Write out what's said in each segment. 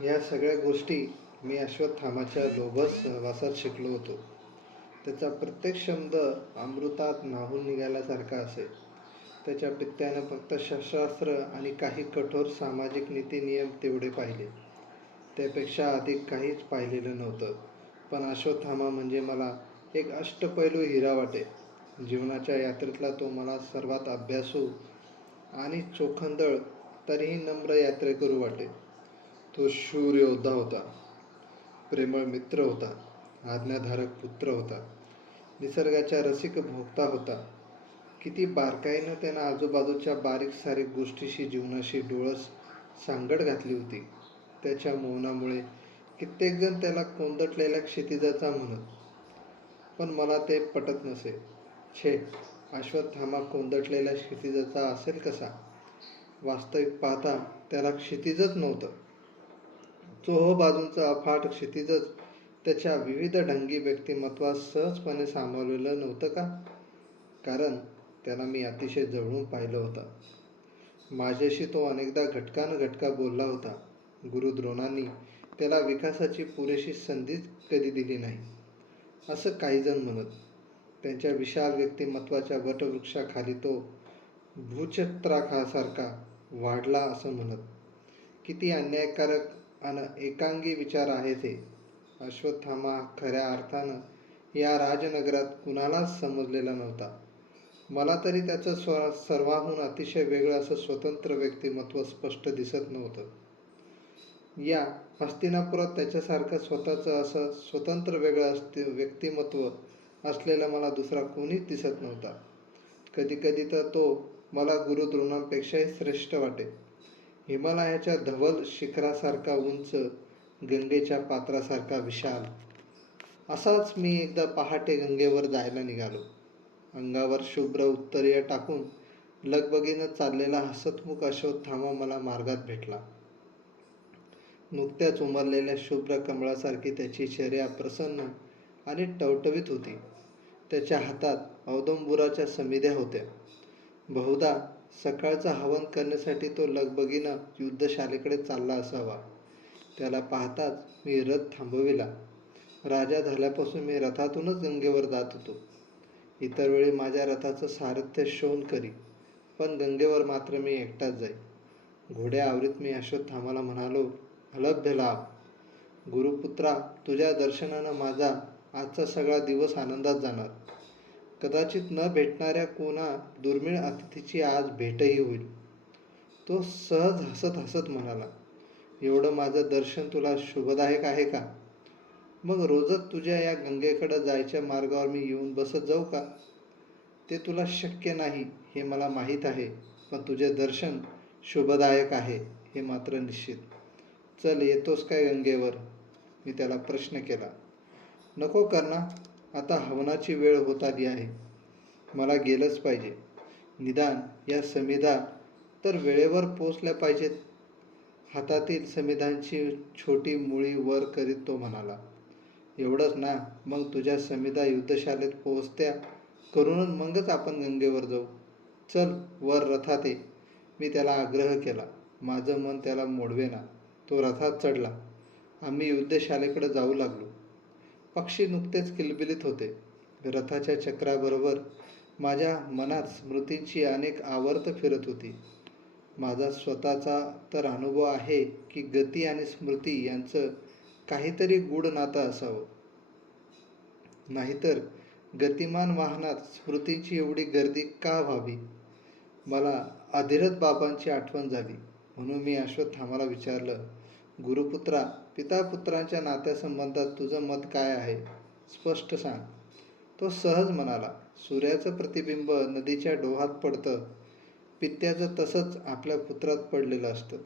ह्या सगळ्या गोष्टी मी अश्वत्थामाच्या लोभस सहवासात शिकलो होतो. त्याचा प्रत्येक शब्द अमृतात न्हाऊन निघाल्यासारखा असे. त्याच्या पित्त्यानं फक्त शस्त्रास्त्र आणि काही कठोर सामाजिक नीतिनियम तेवढे पाहिले. त्यापेक्षा अधिक काहीच पाहिलेलं नव्हतं. पण अश्वत्थामा म्हणजे मला एक अष्टपैलू हिरा वाटे. जीवनाच्या यात्रेतला तो मला सर्वात अभ्यासू आणि चोखंदळ तरीही नम्र यात्रेकरू वाटे. तो शूर योद्धा होता, प्रेमळ मित्र होता, आज्ञाधारक पुत्र होता, निसर्गाच्या रसिक भोगता होता. किती बारकाईनं त्यानं आजूबाजूच्या बारीक सारीक गोष्टीशी जीवनाशी डोळस सांगड घातली होती. त्याच्या मौनामुळे कित्येकजण त्याला कोंदटलेल्या क्षितिजाचा म्हणत, पण मला ते पटत नसे. छे, अश्वत्थामा कोंदटलेल्या क्षितिजाचा असेल कसा? वास्तविक पाहता त्याला क्षितिजच नव्हतं. चोहोबाजूंचं अफाट क्षितिजच त्याच्या विविध ढंगी व्यक्तिमत्वात सहजपणे सामावलेलं नव्हतं का? कारण त्याला मी अतिशय जवळून पाहिलं होतं. माझ्याशी तो अनेकदा घटकानं घटका बोलला होता. गुरु द्रोणांनी त्याला विकासाची पुरेशी संधीच कधी दिली नाही, असं काहीजण म्हणत. त्यांच्या विशाल व्यक्तिमत्वाच्या वटवृक्षाखाली तो भूछत्रासारखा वाढला असं म्हणत. किती अन्यायकारक अन एकांगी विचार आहेत हे. अश्वत्थामा खऱ्या अर्थानं या राजनगरात कुणालाच समजलेला नव्हता. मला तरी त्याचं सर्वांहून अतिशय वेगळं असं स्वतंत्र व्यक्तिमत्व स्पष्ट दिसत नव्हतं. या हस्तिनापुरात त्याच्यासारखं स्वतःचं असं स्वतंत्र वेगळं व्यक्तिमत्व असलेला मला दुसरा कोणीच दिसत नव्हता. कधीकधी तर तो मला गुरुद्रोणांपेक्षाही श्रेष्ठ वाटे. हिमालयाच्या धवल शिखरासारखा उंच, गंगेच्या पात्रासारखा विशाल. असाच मी एकदा पहाटे गंगेवर जायला निघालो. अंगावर शुभ्र उत्तरीय टाकून लगबगीनं चाललेला हसतमुख अश्वत्थामा मला मार्गात भेटला. नुकत्याच उमललेल्या शुभ्र कमळासारखी त्याची चेहरा प्रसन्न आणि टवटवीत होती. त्याच्या हातात औदुंबराच्या समिध्या होत्या. बहुधा सकाळचं हवन करण्यासाठी तो लगबगीनं युद्धशालेकडे चालला असावा. त्याला पाहताच मी रथ थांबविला. राजा झाल्यापासून मी रथातूनच गंगेवर जात होतो. इतर वेळी माझ्या रथाचं सारथ्य शोण करी, पण गंगेवर मात्र मी एकटाच जाई. घोड्या आवरीत मी अश्वत्थामाला म्हणालो, अलभ्य लाभ. गुरुपुत्रा, तुझ्या दर्शनानं माझा आजचा सगळा दिवस आनंदात जाणार. कदाचित न भेटणाऱ्या कोणा दुर्मिळ अतिथीची आज भेटही होईल. तो सहज हसत हसत म्हणाला, एवढं माझं दर्शन तुला शुभदायक आहे का? मग रोजच तुझ्या या गंगेकडं जायच्या मार्गावर मी येऊन बसत जाऊ का? ते तुला शक्य नाही हे मला माहीत आहे, पण तुझे दर्शन शुभदायक आहे हे मात्र निश्चित. चल, येतोस काय गंगेवर? मी त्याला प्रश्न केला. नको कर्णा, आता हवनाची वेळ होत आली आहे. मला गेलंच पाहिजे. निदान या समिधा तर वेळेवर पोचल्या पाहिजेत. हातातील समिधांची छोटी मुळी वर करीत तो म्हणाला. एवढंच ना, मग तुझ्या समिधा युद्धशालेत पोहोचत्या करूनच मगच आपण गंगेवर जाऊ. चल, वर रथात ये. मी त्याला आग्रह केला. माझं मन त्याला मोडवेना. तो रथात चढला. आम्ही युद्धशालेकडे जाऊ लागलो. पक्षी नुकतेच किलबिलीत होते. रथाच्या चक्राबरोबर माझ्या मनात स्मृतींची अनेक आवर्त फिरत होती. माझा स्वतःचा तर अनुभव आहे की गती आणि स्मृती यांचं काहीतरी गूढ नातं असावं. नाहीतर गतिमान वाहनात स्मृतींची एवढी गर्दी का व्हावी? मला अधिरथ बाबांची आठवण झाली. म्हणून मी अश्वत्थामाला विचारलं, गुरुपुत्रा, पितापुत्रांच्या नात्यासंबंधात तुझं मत काय आहे? स्पष्ट सांग. तो सहज म्हणाला, सूर्याचं प्रतिबिंब नदीच्या डोहात पडतं, पित्याचं तसंच आपल्या पुत्रात पडलेलं असतं.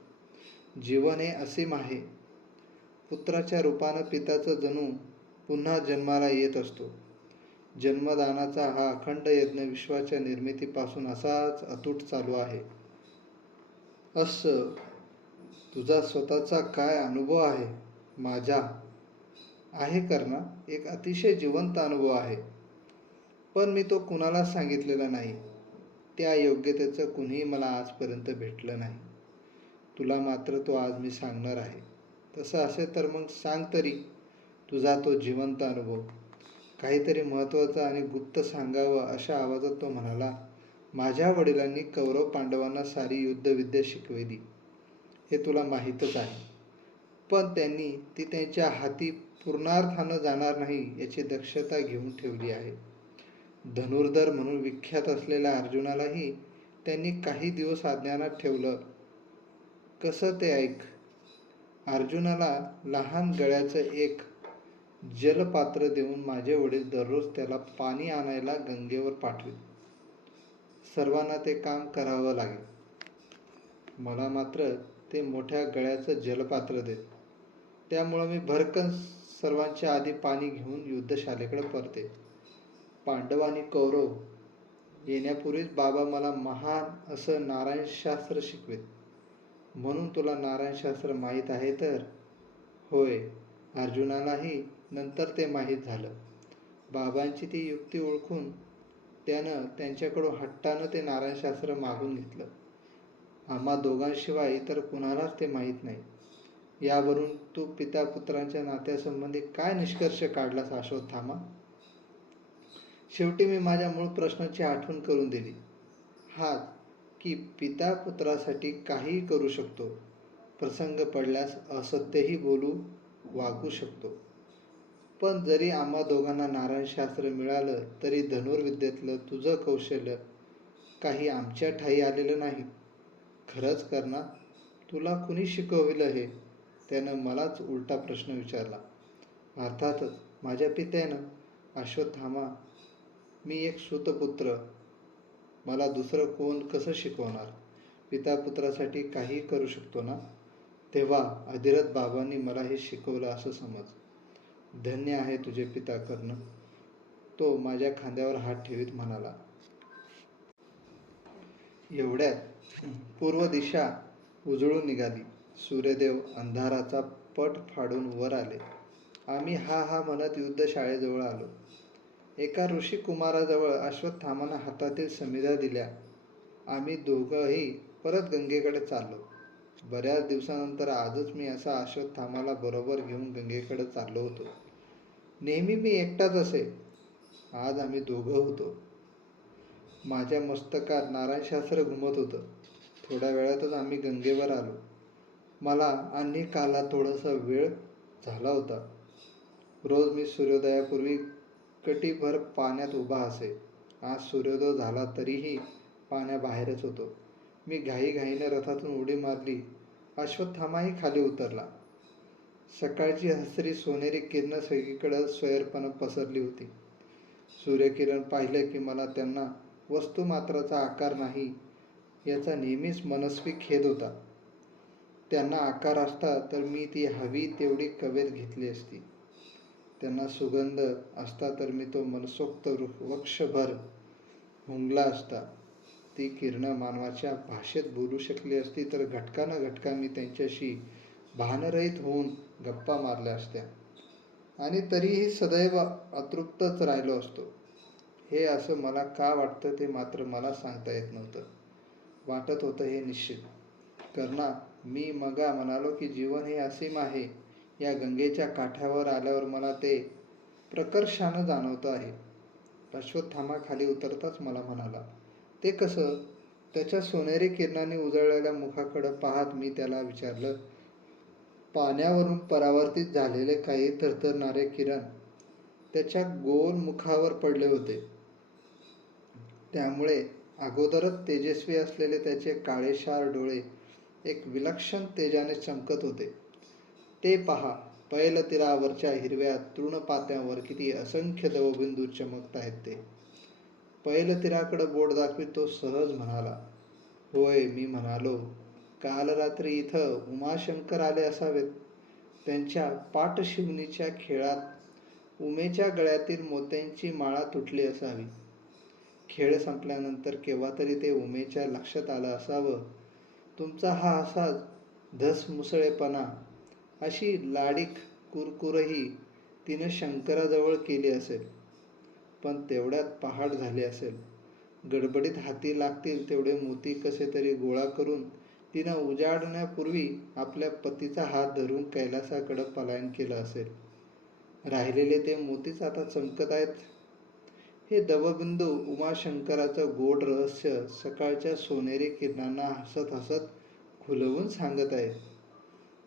जीवन हे असीम आहे. पुत्राच्या रूपानं पित्याचं जणू पुन्हा जन्माला येत असतो. जन्मदानाचा हा अखंड यज्ञ विश्वाच्या निर्मितीपासून असाच अतूट चालू आहे. असं तुझा स्वतःचा काय अनुभव आहे? माझा आहे कर्णा, एक अतिशय जिवंत अनुभव आहे. पण मी तो कुणालाच सांगितलेला नाही. त्या योग्यतेचं कुणीही मला आजपर्यंत भेटलं नाही. तुला मात्र तो आज मी सांगणार आहे. तसं असेल तर मग सांग तरी तुझा तो जिवंत अनुभव. काहीतरी महत्त्वाचं आणि गुप्त सांगावं अशा आवाजात तो म्हणाला. माझ्या वडिलांनी कौरव पांडवांना सारी युद्धविद्या शिकवली हे तुला माहीतच आहे. पण त्यांनी ती त्यांच्या हाती पूर्णार्थानं जाणार नाही याची दक्षता घेऊन ठेवली आहे. धनुर्धर म्हणून विख्यात असलेल्या अर्जुनालाही त्यांनी काही दिवस अज्ञानात ठेवलं. कसं ते ऐक. अर्जुनाला लहान गळ्याचं एक जलपात्र देऊन माझे वडील दररोज त्याला पाणी आणायला गंगेवर पाठवित. सर्वांना ते काम करावं लागेल. मला मात्र ते मोठ्या गळ्याचं जलपात्र देत. त्यामुळं मी भरकन सर्वांच्या आधी पाणी घेऊन युद्धशालेकडे परते. पांडव आणि कौरव येण्यापूर्वीच बाबा मला महान असं नारायणशास्त्र शिकवेत. म्हणून तुला नारायणशास्त्र माहीत आहे तर? होय. अर्जुनालाही नंतर ते माहीत झालं. बाबांची ती युक्ती ओळखून त्यानं त्यांच्याकडून हट्टानं ते नारायणशास्त्र मागून घेतलं. आम्हा दोघांशिवाय इतर कुणालाच ते माहीत नाही. यावरून तू पिता पुत्रांच्या नात्यासंबंधी काय निष्कर्ष काढलास अश्वत्थामा? शेवटी मी माझ्या मूळ प्रश्नाची आठवण करून दिली. हाच की पिता पुत्रासाठी काहीही करू शकतो. प्रसंग पडल्यास असत्यही बोलू वागू शकतो. पण जरी आम्हा दोघांना नारायणशास्त्र मिळालं तरी धनुर्विद्येतलं तुझं कौशल्य काही आमच्या ठायी आलेलं नाही. खरंच कर्णा, तुला कुणी शिकवलं हे? त्यानं मलाच उलटा प्रश्न विचारला. अर्थातच माझ्या पित्यानं. अश्वत्थामा, मी एक सूतपुत्र. मला दुसरं कोण कसं शिकवणार? पिता पुत्रासाठी काही करू शकतो ना? तेव्हा अधिरथ बाबांनी मला हे शिकवलं असं समज. धन्य आहे तुझे पिता कर्ण, तो माझ्या खांद्यावर हात ठेवीत म्हणाला. एवढ्यात पूर्व दिशा उजळून निघाली. सूर्यदेव अंधाराचा पट फाडून वर आले. आम्ही हा हा म्हणत युद्धशाळेजवळ आलो. एका ऋषी कुमाराजवळ अश्वत्थामानं हातातील समिधा दिल्या. आम्ही दोघंही परत गंगेकडे चाललो. बऱ्याच दिवसानंतर आजच मी असा अश्वत्थामाला बरोबर घेऊन गंगेकडे चाललो होतो. नेहमी मी एकटाच असे. आज आम्ही दोघं होतो. माझ्या मस्तकात नारायणशास्त्र घुमत होतं. थोड्या वेळातच आम्ही गंगेवर आलो. मला आणि काला थोडासा वेळ झाला होता. रोज मी सूर्योदयापूर्वी कटीभर पाण्यात उभा असे. आज सूर्योदय झाला तरीही पाण्याबाहेरच होतो. मी घाईघाईने रथातून उडी मारली. अश्वत्थामाही खाली उतरला. सकाळची हसरी सोनेरी किरणं सगळीकडे सोयरपणे पसरली होती. सूर्यकिरण पाहिले की मला त्यांना वस्तुमात्राचा आकार नाही याचा नेहमीच मनस्वी खेद होता. त्यांना आकार असता तर मी ती हवी तेवढी कवेत घेतली असती. त्यांना सुगंध असता तर मी तो मनसोक्त वृक्षभर हुंगला असता. ती किरणं मानवाच्या भाषेत बोलू शकली असती तर घटकानं घटका मी त्यांच्याशी भानरहित होऊन गप्पा मारल्या असत्या. आणि तरीही सदैव अतृप्तच राहिलो असतो. हे असं मला का वाटतं ते मात्र मला सांगता येत नव्हतं. वाटत होतं हे निश्चित. कर्णा, मी मगा म्हणालो की जीवन हे असीम आहे. या गंगेच्या काठावर आल्यावर मला ते प्रकर्षानं जाणवतं आहे. अश्वत्थामा खाली उतरताच मला म्हणाला. ते कसं? त्याच्या सोनेरी किरणांनी उजळलेल्या मुखाकडं पाहत मी त्याला विचारलं. पाण्यावरून परावर्तित झालेले काही थरथरणारे किरण त्याच्या गोल मुखावर पडले होते. त्यामुळे अगोदरच तेजस्वी असलेले त्याचे काळेशार डोळे एक विलक्षण तेजाने चमकत होते. ते पहा, पैलतीरावरच्या हिरव्या तृणपात्यांवर किती असंख्य दवबिंदू चमकत आहेत ते. पैलतीराकडे बोट दाखवीत तो सहज म्हणाला. होय, मी म्हणालो, काल रात्री इथं उमाशंकर आले असावेत. त्यांच्या पाठशिवणीच्या खेळात उमेच्या गळ्यातील मोत्यांची माळा तुटली असावी. खेळ संपल्यानंतर केव्हा तरी ते उमेच्या लक्षात आलं असावं. तुमचा हा असा धसमुसळेपणा, अशी लाडीक कुरकुरही तिनं शंकराजवळ केली असेल. पण तेवढ्यात पहाट झाली असेल. गडबडीत हाती लागतील तेवढे मोती कसे तरी गोळा करून तिनं उजाडण्यापूर्वी आपल्या पतीचा हात धरून कैलासाकडं पलायन केलं असेल. राहिलेले ते मोतीच आता चमकत आहेत. हे दवबिंदू उमाशंकराचं गोड रहस्य सकाळच्या सोनेरी किरणांना हसत हसत खुलवून सांगत आहेत.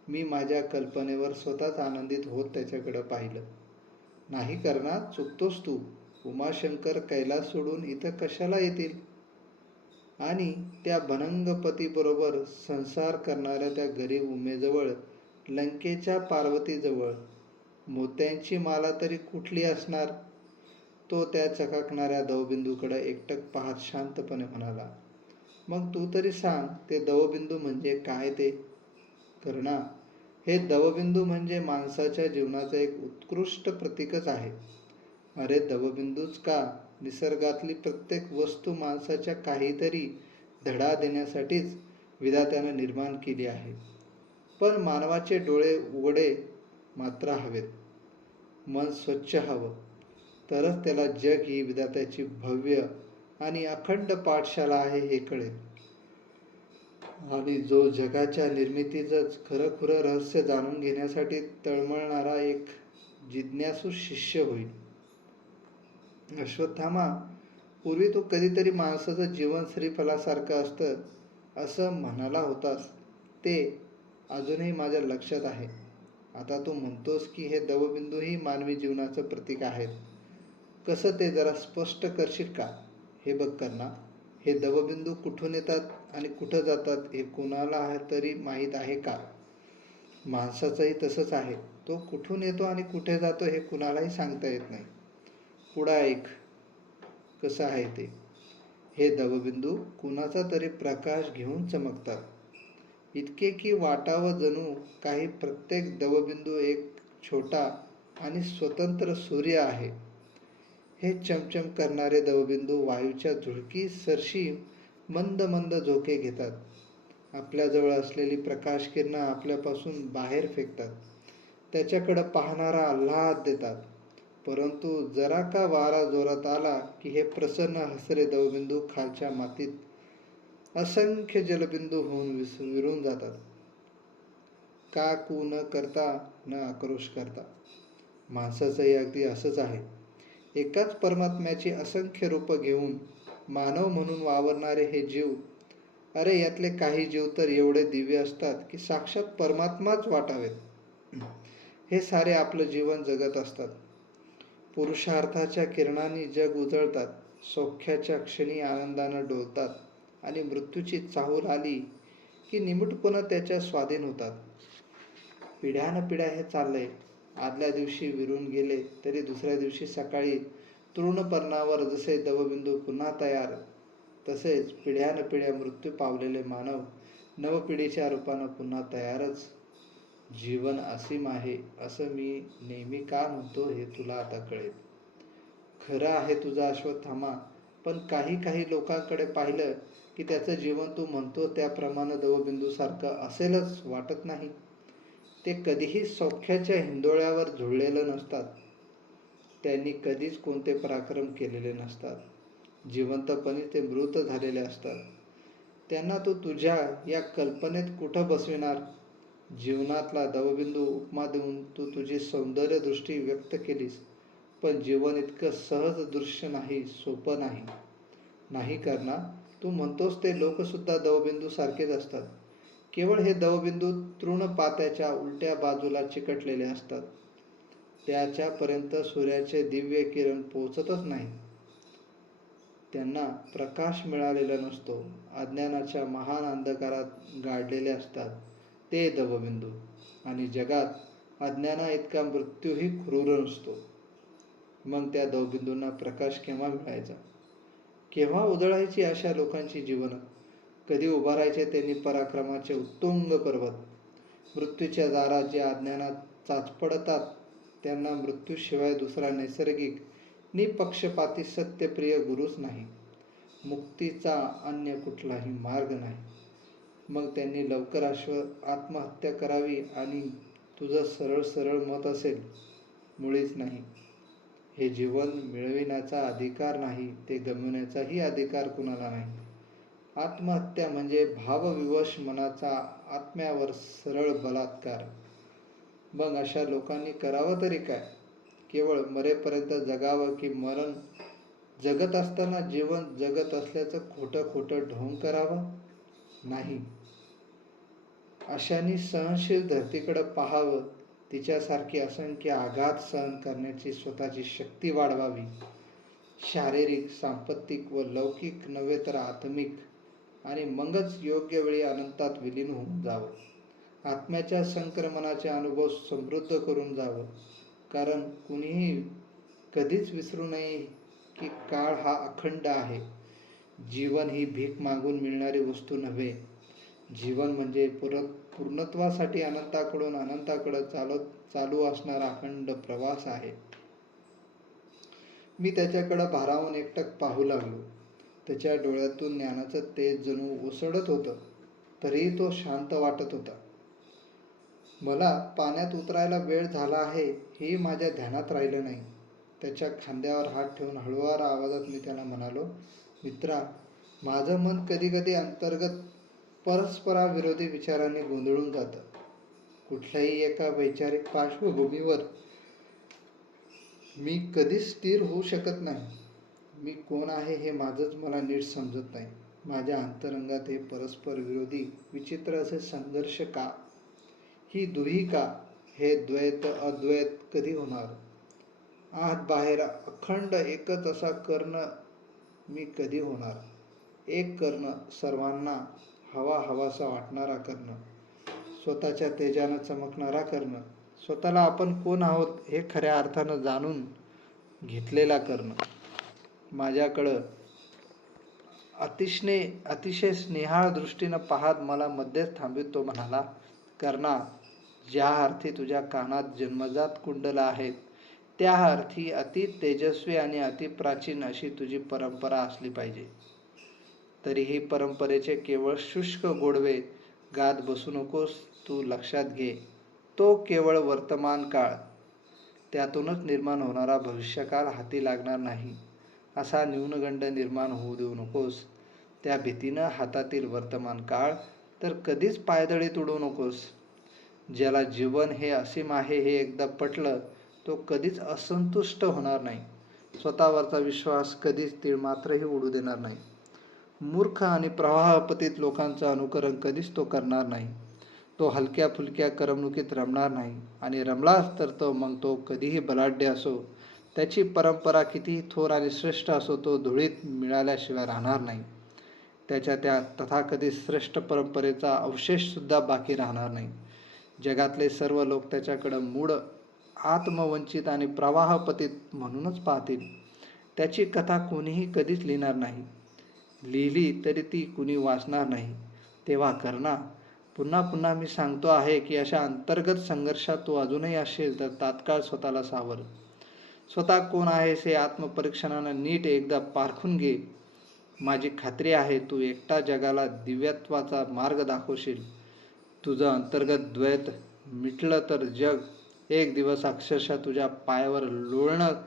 मी माझ्या कल्पनेवर स्वतःच आनंदित होत त्याच्याकडं पाहिलं. नाही करणार, चुकतोस तू. उमाशंकर कैलास सोडून इथं कशाला येतील? आणि त्या बनंगपतीबरोबर संसार करणाऱ्या त्या गरीब उमेजवळ, लंकेच्या पार्वतीजवळ मोत्यांची माला तरी कुठली असणार? तो त्या चकाकणाऱ्या दवबिंदूकडे एकटक पाहत शांतपणे म्हणाला. मग तू तरी सांग, ते दवबिंदू म्हणजे काय ते? कर्णा, हे दवबिंदू म्हणजे माणसाच्या जीवनाचं एक उत्कृष्ट प्रतीकच आहे. अरे दवबिंदूच का, निसर्गातली प्रत्येक वस्तू माणसाच्या काहीतरी धडा देण्यासाठीच विधात्यानं निर्माण केली आहे. पण मानवाचे डोळे उघडे मात्र हवेत, मन स्वच्छ हवं, तरच त्याला जग ही विधात्याची भव्य आणि अखंड पाठशाला आहे हे कळेल. आणि जो जगाच्या निर्मितीचंच खरंखुरं रहस्य जाणून घेण्यासाठी तळमळणारा एक जिज्ञासू शिष्य होईल. अश्वत्थामा, पूर्वी तू कधीतरी माणसाचं जीवन श्रीफलासारखं असतं असं म्हणाला होतास. ते अजूनही माझ्या लक्षात आहे. आता तू म्हणतोस की हे दवबिंदूही मानवी जीवनाचं प्रतीक आहेत. कसं ते जरा स्पष्ट करशील का? हे बघ कर्णा, हे दवबिंदू कुठून येतात आणि कुठं जातात हे कुणाला तरी माहीत आहे का? माणसाचंही तसंच आहे. तो कुठून येतो आणि कुठे जातो हे कुणालाही सांगता येत नाही. पुढं ऐक कसं आहे ते. हे दवबिंदू कुणाचा तरी प्रकाश घेऊन चमकतात, इतके की वाटावं जणू काही प्रत्येक दवबिंदू एक छोटा आणि स्वतंत्र सूर्य आहे. हे चमचम करणारे दवबिंदू वायूच्या झुळकी सरशी मंद मंद झोके घेतात. आपल्याजवळ असलेली प्रकाशकिरणं आपल्यापासून बाहेर फेकतात. त्याच्याकडं पाहणारा आल्हाद देतात. परंतु जरा का वारा जोरात आला की हे प्रसन्न हसरे दवबिंदू खालच्या मातीत असंख्य जलबिंदू होऊन विरून जातात. का कू न करता, न आक्रोश करता. माणसाचंही अगदी असंच आहे. एकाच परमात्म्याची असंख्य रूपं घेऊन मानव म्हणून वावरणारे हे जीव, अरे यातले काही जीव तर एवढे दिव्य असतात की साक्षात परमात्माच वाटावेत. हे सारे आपलं जीवन जगत असतात. पुरुषार्थाच्या किरणांनी जग उजळतात, सौख्याच्या क्षणी आनंदानं डोलतात आणि मृत्यूची चाहूल आली की निमूटपणे त्याच्या स्वाधीन होतात. पिढ्यानपिढ्या हे चाललंय. आदल्या दिवशी विरून गेले तरी दुसऱ्या दिवशी सकाळी तृणपर्णावर जसे दवबिंदू पुन्हा तयार, तसेच पिढ्यानपिढ्या मृत्यू पावलेले मानव नवपिढीच्या रूपानं पुन्हा तयारच. जीवन असीम आहे असं मी नेहमी का म्हणतो हे तुला आता कळेल. खरं आहे तुझं अश्वत्थामा, पण काही काही लोकांकडे पाहिलं की त्याचं जीवन तू म्हणतो त्याप्रमाणे दवबिंदूसारखं असेलच वाटत नाही. ते कधीही सौख्याच्या हिंदोळ्यावर झुळलेलं नसतात. त्यांनी कधीच कोणते पराक्रम केलेले नसतात. जिवंतपणी ते मृत झालेले असतात. त्यांना तू तुझ्या या कल्पनेत कुठं बसविणार? जीवनातला दवबिंदू उपमा देऊन तू तुझी सौंदर्यदृष्टी व्यक्त केलीस, पण जीवन इतकं सहज दृश्य नाही, सोपं नाही. नाही करणार, तू म्हणतोस ते लोकसुद्धा दवबिंदू सारखेच असतात. केवळ हे दवबिंदू तृणपात्याच्या उलट्या बाजूला चिकटलेले असतात. त्याच्यापर्यंत सूर्याचे दिव्य किरण पोचतच नाही. त्यांना प्रकाश मिळालेला नसतो. अज्ञानाच्या महान अंधकारात गाडलेले असतात ते दवबिंदू. आणि जगात अज्ञाना इतका मृत्यूही क्रूर नसतो. मग त्या दवबिंदूंना प्रकाश केव्हा मिळायचा? केव्हा उजळायची अशा लोकांची जीवनं? कधी उभारायचे त्यांनी पराक्रमाचे उत्तुंग पर्वत? मृत्यूच्या दारात जे अज्ञानात चाचपडतात त्यांना मृत्यूशिवाय दुसरा नैसर्गिक निपक्षपाती सत्यप्रिय गुरुच नाही. मुक्तीचा अन्य कुठलाही मार्ग नाही. मग त्यांनी लवकर आत्महत्या करावी आणि तुझं सरळ सरळ मत असेल, मुळीच नाही. हे जीवन मिळविण्याचा अधिकार नाही, ते गमावण्याचाही अधिकार कुणाला नाही. आत्महत्या म्हणजे भावविवश मनाचा आत्म्यावर सरळ बलात्कार. मग अशा लोकांनी करावं तरी काय? केवळ मरेपर्यंत जगावं की मरण जगत असताना जीवन जगत असल्याचं खोटं खोटं ढोंग करावं? नाही. अशांनी सहनशील धरतीकडं पाहावं, तिच्यासारखी असंख्य आघात सहन करण्याची स्वतःची शक्ती वाढवावी. शारीरिक, सांपत्तिक व लौकिक नव्हे तर आत्मिक, आणि मगच योग्य वेळी अनंतात विलीन होऊन जावं. आत्म्याच्या संक्रमणाचे अनुभव समृद्ध करून जावं. कारण कुणीही कधीच विसरू नये की काळ हा अखंड आहे. जीवन ही भीक मागून मिळणारी वस्तू नव्हे. जीवन म्हणजे पूर्णत्वासाठी अनंताकडून अनंताकडे चालू असणारा अखंड प्रवास आहे. मी त्याच्याकडे भारावून एकटक पाहू लागलो. त्याच्या डोळ्यातून ज्ञानाचं तेज जणू ओसळत होतं. तरीही तो शांत वाटत होता. मला पाण्यात उतरायला वेळ झाला आहे हेही माझ्या ध्यानात राहिलं नाही. त्याच्या खांद्यावर हात ठेवून हळुवार आवाजात मी त्याला म्हणालो, मित्रा, माझं मन कधी कधी अंतर्गत परस्पराविरोधी विचारांनी गोंधळून जातं. कुठल्याही एका वैचारिक पार्श्वभूमीवर मी कधीच स्थिर होऊ शकत नाही. मी कोण आहे हे माझंच मला नीट समजत नाही. माझ्या अंतरंगात हे परस्पर विरोधी विचित्र असे संघर्ष का? ही दुही का? हे द्वैत अद्वैत कधी होणार? आत बाहेर अखंड एकच असा कर्ण मी कधी होणार? एक कर्ण, सर्वांना हवासा वाटणारा कर्ण, स्वतःच्या तेजानं चमकणारा कर्ण, स्वतःला आपण कोण आहोत हे खऱ्या अर्थानं जाणून घेतलेला कर्ण. माझ्याकडं अतिशय स्नेहाळ दृष्टीनं पाहत मला मध्येच थांबवीत तो म्हणाला, कर्णा, ज्या अर्थी तुझ्या कानात जन्मजात कुंडलं आहेत, त्या अर्थी अति तेजस्वी आणि अतिप्राचीन अशी तुझी परंपरा असली पाहिजे. तरीही परंपरेचे केवळ शुष्क गोडवे गात बसू नकोस. तू लक्षात घे, तो केवळ वर्तमान काळ, त्यातूनच निर्माण होणारा भविष्यकाळ हाती लागणार नाही असा न्यूनगंड निर्माण होऊ देऊ नकोस. त्या भीतीनं हातातील वर्तमान काळ तर कधीच पायदळीत उडवू नकोस. ज्याला जीवन हे असीम आहे हे एकदा पटलं, तो कधीच असंतुष्ट होणार नाही. स्वतःवरचा विश्वास कधीच तीळमात्रही उडू देणार नाही. मूर्ख आणि प्रवाहपतीत लोकांचं अनुकरण कधीच तो करणार नाही. तो हलक्या फुलक्या करमणुकीत रमणार नाही. आणि रमलाच तर मग तो कधीही बलाढ्य असो, त्याची परंपरा कितीही थोर आणि श्रेष्ठ असो, तो धुळीत मिळाल्याशिवाय राहणार नाही. त्याच्या त्या तथाकथित श्रेष्ठ परंपरेचा अवशेषसुद्धा बाकी राहणार नाही. जगातले सर्व लोक त्याच्याकडं मूढ, आत्मवंचित आणि प्रवाहपतीत म्हणूनच पाहतील. त्याची कथा कोणीही कधीच लिहिणार नाही. लिहिली तरी ती कुणी वाचणार नाही. तेव्हा कर्णा, पुन्हा पुन्हा मी सांगतो आहे की अशा अंतर्गत संघर्षात तू अजूनही असेल तर तात्काळ स्वतःला सावर. स्वतः कोण आहेस हे आत्मपरीक्षणानं नीट एकदा पारखून घे. माझी खात्री आहे तू एकटा जगाला दिव्यत्वाचा मार्ग दाखवशील. तुझं अंतर्गत द्वैत मिटलं तर जग एक दिवस अक्षरशः तुझ्या पायावर लोळणं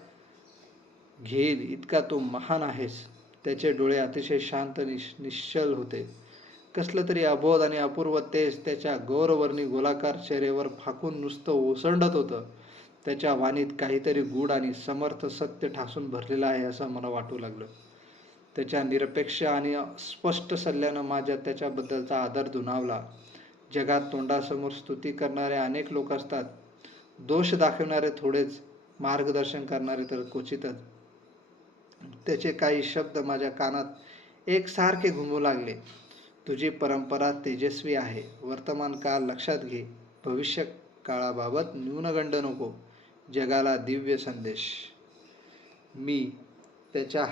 घेईल इतका तू महान आहेस. त्याचे डोळे अतिशय शांत निश्चल होते. कसलं तरी अबोध आणि अपूर्व तेज त्याच्या गौरवर्णी गोलाकार चेहऱ्यावर फाकून नुसतं ओसंडत होतं. त्याच्या वाणीत काहीतरी गूढ आणि समर्थ सत्य ठासून भरलेलं आहे असं मला वाटू लागलं. त्याच्या निरपेक्ष आणि स्पष्ट सल्ल्यानं माझ्या त्याच्याबद्दलचा आदर दुणावला. जगात तोंडासमोर स्तुती करणारे अनेक लोक असतात, दोष दाखवणारे थोडेच, मार्गदर्शन करणारे तर क्वचितच. त्याचे काही शब्द माझ्या कानात एकसारखे घुमू लागले. तुझी परंपरा तेजस्वी आहे. वर्तमान काळ लक्षात घे. भविष्य काळाबाबत न्यूनगंड नको. जगाला दिव्य संदेश. मी त्याच्या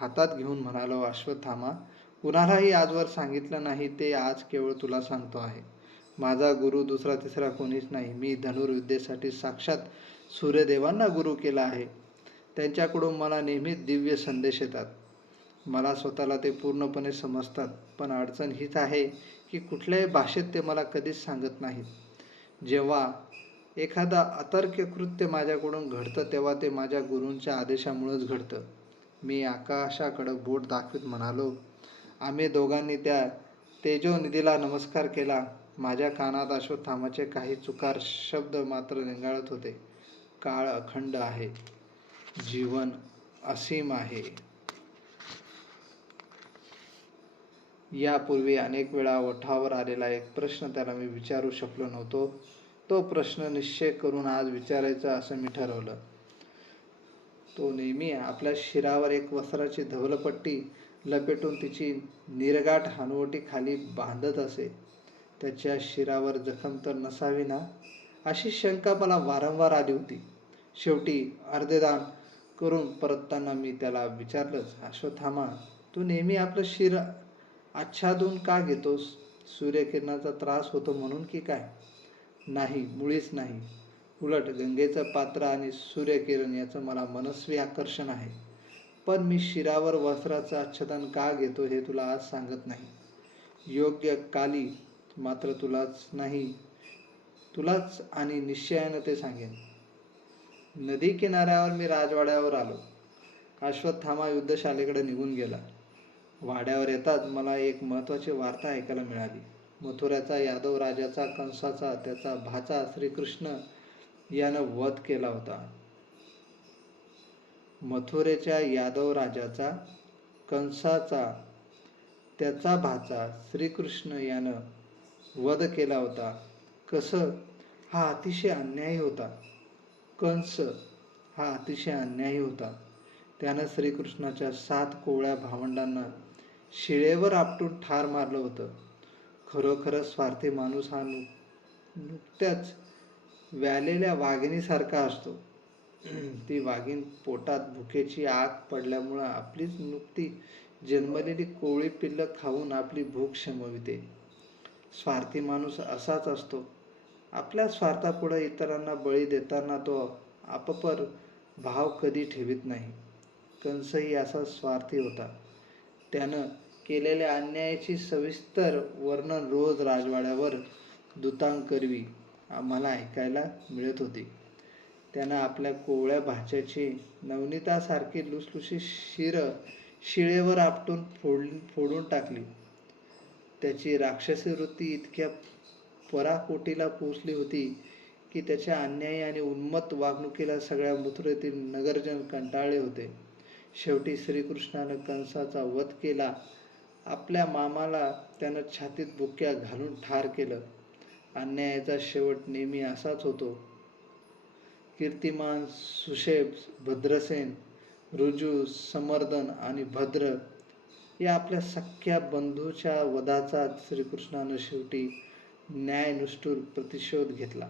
हातात घेऊन म्हणालो, अश्वत्थामा, कुणालाही आजवर सांगितलं नाही ते आज केवळ तुला सांगतो आहे. माझा गुरु दुसरा तिसरा कोणीच नाही. मी धनुर्विद्येसाठी साक्षात सूर्यदेवांना गुरु केला आहे. त्यांच्याकडून मला नेहमीच दिव्य संदेश येतात. मला स्वतःला ते पूर्णपणे समजतात. पण अडचण हीच आहे की कुठल्याही भाषेत ते मला कधीच सांगत नाहीत. जेव्हा एखादा अतर्क्य कृत्य माझ्याकडून घडतं तेव्हा ते माझ्या गुरूंच्या आदेशामुळेच घडतं. मी आकाशाकडं बोट दाखवीत म्हणालो, आम्ही दोघांनी त्या तेजोनिधीला नमस्कार केला. माझ्या कानात अश्वत्थामाचे काही चुकार शब्द मात्र रेंगाळत होते. काळ अखंड आहे, जीवन असीम आहे. यापूर्वी अनेक वेळा ओठावर आलेला एक प्रश्न त्याला मी विचारू शकलो नव्हतो. तो प्रश्न निश्चय करून आज विचारायचा असं मी ठरवलं. तो नेहमी आपल्या शिरावर एक वस्त्राची धवलपट्टी लपेटून तिची निरगाठ हनुवटी खाली बांधत असे. त्याच्या शिरावर जखम तर नसावी ना, अशी शंका मला वारंवार आली होती. शेवटी अर्धदान करून परतताना मी त्याला विचारलंच, अश्वत्थामा, तू नेहमी आपलं शिर आच्छादून का घेतोस? सूर्यकिरणाचा त्रास होतो म्हणून की काय? नाही, मुळीच नाही. उलट गंगेचं पात्र आणि सूर्यकिरण याचं मला मनस्वी आकर्षण आहे. पण मी शिरावर वस्त्राचं आच्छादन का घेतो हे तुला आज सांगत नाही. योग्य काली मात्र तुलाच आणि निश्चयानं ते सांगेन. नदी किनाऱ्यावर मी राजवाड्यावर आलो. अश्वत्थामा युद्धशालेकडे निघून गेला. वाड्यावर येताच मला एक महत्त्वाची वार्ता ऐकायला मिळाली. मथुऱ्याचा यादव राजाचा कंसाचा त्याचा भाचा श्रीकृष्ण यानं वध केला होता. मथुरेच्या यादव राजाचा कंसाचा त्याचा भाचा श्रीकृष्ण यानं वध केला होता. कसं? हा अतिशय अन्यायी होता. कंस हा अतिशय अन्यायी होता. त्यानं श्रीकृष्णाच्या 7 कोवळ्या भावंडांना शिळेवर आपटून ठार मारलं होतं. खरोखरच स्वार्थी माणूस हा नुकत्याच व्यालेल्या वाघिणीसारखा असतो. ती वाघीण पोटात भुकेची आग पडल्यामुळं आपलीच नुकती जन्मलेली कोवळी पिल्लं खाऊन आपली भूक शमविते. स्वार्थी माणूस असाच असतो. आपल्या स्वार्थापुढे इतरांना बळी देताना तो आपपर भाव कधी ठेवीत नाही. कंसही असा स्वार्थी होता. त्यानं केलेल्या अन्यायाची सविस्तर वर्णन रोज राजवाड्यावर दूतांकरवी आम्हाला ऐकायला मिळत होती. त्यानं आपल्या कोवळ्या भाच्याची नवनीतासारखी लुसलुशीत शिरं शिळेवर आपटून फोडून टाकली. त्याची राक्षसी वृत्ती इतक्या पराकोटीला पोचली होती की त्याच्या अन्यायी आणि उन्मत्त वागणुकीला सगळ्या मथुरेतील नगरजन कंटाळले होते. शेवटी श्रीकृष्णानं कंसाचा वध केला. आपल्या मामाला त्यानं छातीत बुक्क्या घालून ठार केलं. अन्यायाचा शेवट नेहमी असाच होतो. कीर्तिमान, सुषेभ, भद्रसेन, ऋजू, समर्दन आणि भद्र या आपल्या सख्या बंधूच्या वधाचा श्रीकृष्णानं शेवटी न्यायनिष्ठुर प्रतिशोध घेतला.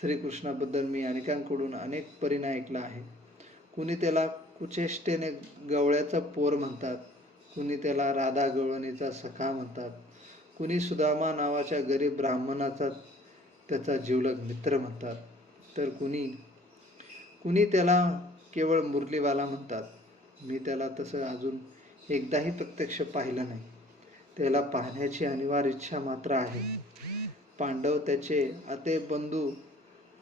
श्रीकृष्णाबद्दल मी अनेकांकडून अनेक परीने ऐकलं आहे. कुणी त्याला कुचेष्टेने गवळ्याचा पोर म्हणतात, कुणी त्याला राधा गवळणीचा सखा म्हणतात, कुणी सुदामा नावाच्या गरीब ब्राह्मणाचा त्याचा जिवलग मित्र म्हणतात, तर कुणी त्याला केवळ मुरलीवाला म्हणतात. मी त्याला तसं अजून एकदाही प्रत्यक्ष पाहिलं नाही. त्याला पाहण्याची अनिवार्य इच्छा मात्र आहे. पांडव त्याचे आते बंधू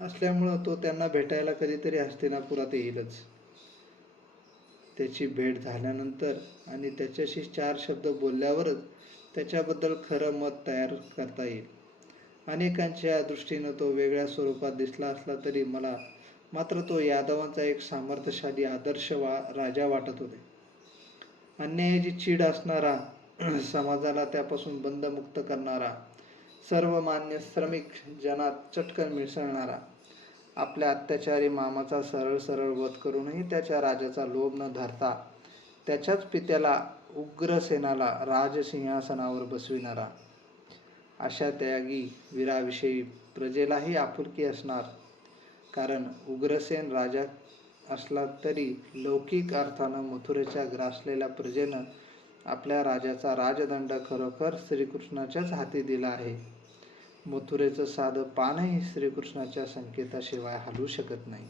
असल्यामुळं तो त्यांना भेटायला कधीतरी हस्तिनापुरात येईलच. त्याची भेट झाल्यानंतर आणि त्याच्याशी 4 शब्द बोलल्यावरच त्याच्याबद्दल खरं मत तयार करता येईल. अनेकांच्या दृष्टीनं तो वेगळ्या स्वरूपात दिसला असला तरी मला मात्र तो यादवांचा एक सामर्थ्यशाली आदर्श राजा वाटत होते. अन्यायाची चीड असणारा, समाजाला त्यापासून बंधमुक्त करणारा, सर्वमान्य श्रमिक जनात चटकन मिसळणारा, आपल्या अत्याचारी मामाचा सरळ सरळ वध करूनही त्याच्या राजाचा लोभ न धरता त्याच्याच पित्याला उग्रसेनाला राजसिंहासनावर बसविणारा, अशा त्यागी वीराविषयी प्रजेलाही आपुलकी असणार. कारण उग्रसेन राजा असला तरी लौकिक अर्थानं मथुरेच्या ग्रासलेल्या प्रजेनं आपल्या राजाचा राजदंड खरोखर श्रीकृष्णाच्याच हाती दिला आहे. मथुरेचं साधं पानही श्रीकृष्णाच्या संकेताशिवाय हलू शकत नाही.